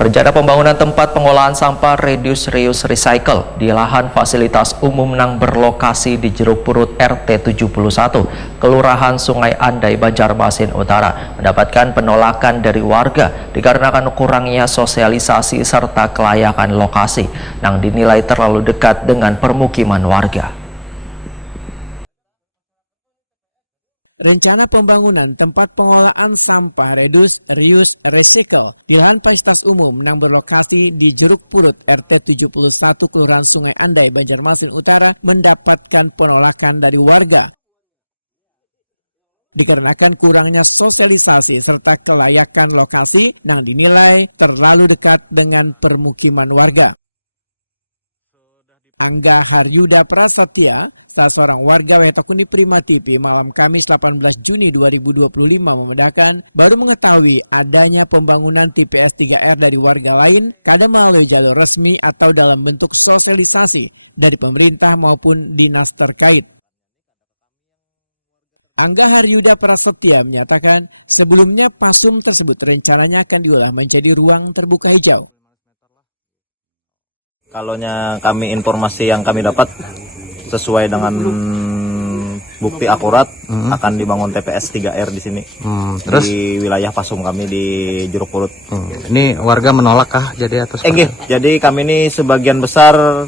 Rencana pembangunan tempat pengolahan sampah Reduce Reuse Recycle di lahan fasilitas umum yang berlokasi di Jeruk Purut RT 71, Kelurahan Sungai Andai, Banjarmasin Utara, mendapatkan penolakan dari warga dikarenakan kurangnya sosialisasi serta kelayakan lokasi yang dinilai terlalu dekat dengan permukiman warga. Rencana pembangunan tempat pengolahan sampah Reduce Reuse Recycle di lahan fasilitas umum yang berlokasi di Jeruk Purut RT 71 Kelurahan Sungai Andai, Banjarmasin Utara mendapatkan penolakan dari warga dikarenakan kurangnya sosialisasi serta kelayakan lokasi yang dinilai terlalu dekat dengan permukiman warga. Angga Haryuda Prasetya, salah seorang warga Wetakuni Prima TV, malam Kamis 18 Juni 2025 membedakan baru mengetahui adanya pembangunan TPS 3R dari warga lain, kadang melalui jalur resmi atau dalam bentuk sosialisasi dari pemerintah maupun dinas terkait. Angga Haryuda Prasetya menyatakan sebelumnya pasum tersebut rencananya akan diolah menjadi ruang terbuka hijau. Kalau kami informasi yang kami dapat sesuai dengan bukti akurat akan dibangun TPS 3R di sini. Terus di wilayah Pasum kami di Jeruk Purut. Ini warga menolak kah jadi atau jadi kami ini sebagian besar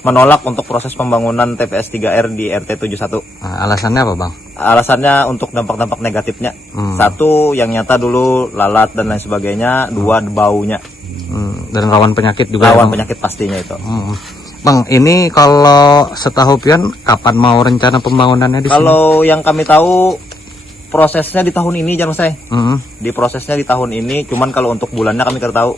menolak untuk proses pembangunan TPS 3R di RT 71. Nah, alasannya apa, Bang? Alasannya untuk dampak-dampak negatifnya. Satu, yang nyata dulu lalat dan lain sebagainya. Dua, baunya. Dan rawan penyakit juga. Rawan penyakit pastinya itu. Bang, ini kalau setahu Pian kapan mau rencana pembangunannya di sini? Kalau yang kami tahu prosesnya di tahun ini, jangan saya. Di prosesnya di tahun ini, cuman kalau untuk bulannya kami tidak tahu.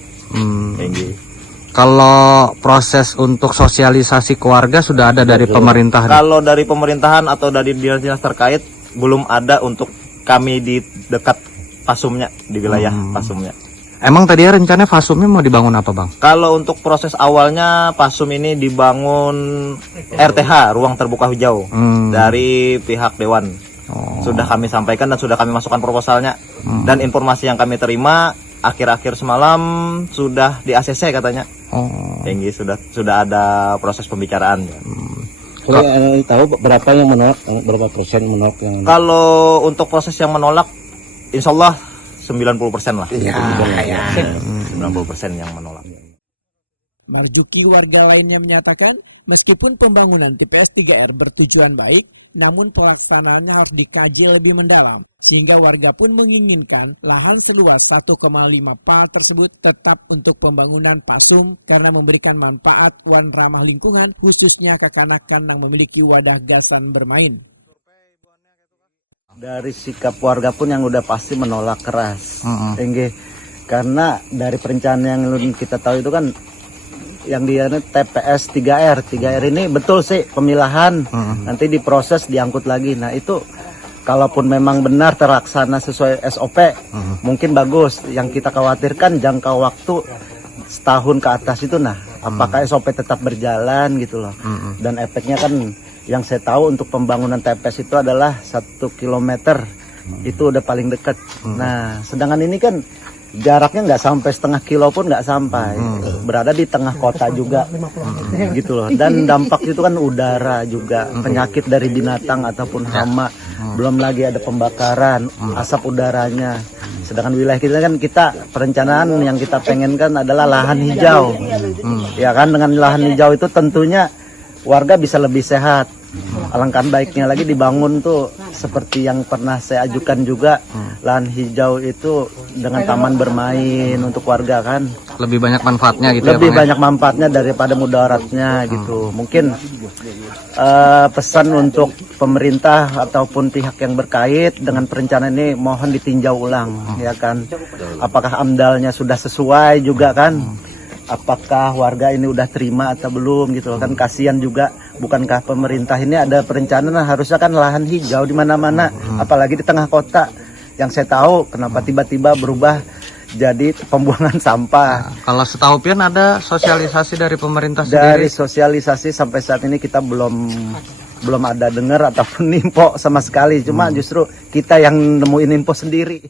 Kalau proses untuk sosialisasi keluarga sudah ada dari pemerintahan? Kalau dari pemerintahan atau dari dinas-dinas terkait belum ada untuk kami di dekat Pasumnya, di wilayah Pasumnya. Emang tadi rencana Pasumnya mau dibangun apa, Bang? Kalau untuk proses awalnya Pasum ini dibangun RTH, ruang terbuka hijau, dari pihak Dewan. Sudah kami sampaikan dan sudah kami masukkan proposalnya. Dan informasi yang kami terima akhir-akhir semalam sudah di ACC katanya. Tinggi sudah ada proses pembicaraan. Kalau tahu berapa yang menolak, berapa persen menolak yang... Kalau untuk proses yang menolak, insya Allah 90% lah. 90% yang menolak. Marjuki, warga lainnya, menyatakan meskipun pembangunan TPS 3R bertujuan baik, namun pelaksanaannya harus dikaji lebih mendalam, sehingga warga pun menginginkan lahan seluas 1,5 PA tersebut tetap untuk pembangunan Pasum karena memberikan manfaat wan ramah lingkungan, khususnya kekanakan yang memiliki wadah gasan bermain. Dari sikap warga pun yang udah pasti menolak keras, karena dari perencanaan yang kita tahu itu kan yang dia TPS 3R. 3R ini betul sih pemilahan, nanti diproses diangkut lagi. Nah itu kalaupun memang benar terlaksana sesuai SOP, mungkin bagus. Yang kita khawatirkan jangka waktu setahun ke atas itu, nah apakah SOP tetap berjalan gitu loh. Dan efeknya kan yang saya tahu untuk pembangunan TPS itu adalah 1 kilometer, itu udah paling dekat. Nah sedangkan ini kan jaraknya nggak sampai setengah kilo pun nggak sampai, berada di tengah kota juga, gitu loh. Dan dampak itu kan udara juga, penyakit dari binatang ataupun hama, belum lagi ada pembakaran, asap udaranya. Sedangkan wilayah kita kan perencanaan yang kita pengen kan adalah lahan hijau, ya kan. Dengan lahan hijau itu tentunya warga bisa lebih sehat. Alangkah baiknya lagi dibangun tuh seperti yang pernah saya ajukan juga, lahan hijau itu dengan taman bermain untuk warga kan. Lebih banyak manfaatnya gitu. Lebih banyak manfaatnya daripada mudaratnya gitu. Mungkin pesan untuk pemerintah ataupun pihak yang berkait dengan perencanaan ini mohon ditinjau ulang, ya kan. Apakah amdalnya sudah sesuai juga kan? Apakah warga ini udah terima atau belum gitu kan. Kasihan juga, bukankah pemerintah ini ada perencanaan harusnya kan lahan hijau di mana-mana, apalagi di tengah kota. Yang saya tahu kenapa tiba-tiba berubah jadi pembuangan sampah. Kalau setahu Pian ada sosialisasi dari pemerintah sendiri? Dari sendiri? sosialisasi sampai saat ini kita belum ada dengar ataupun info sama sekali. Cuma justru kita yang nemuin info sendiri.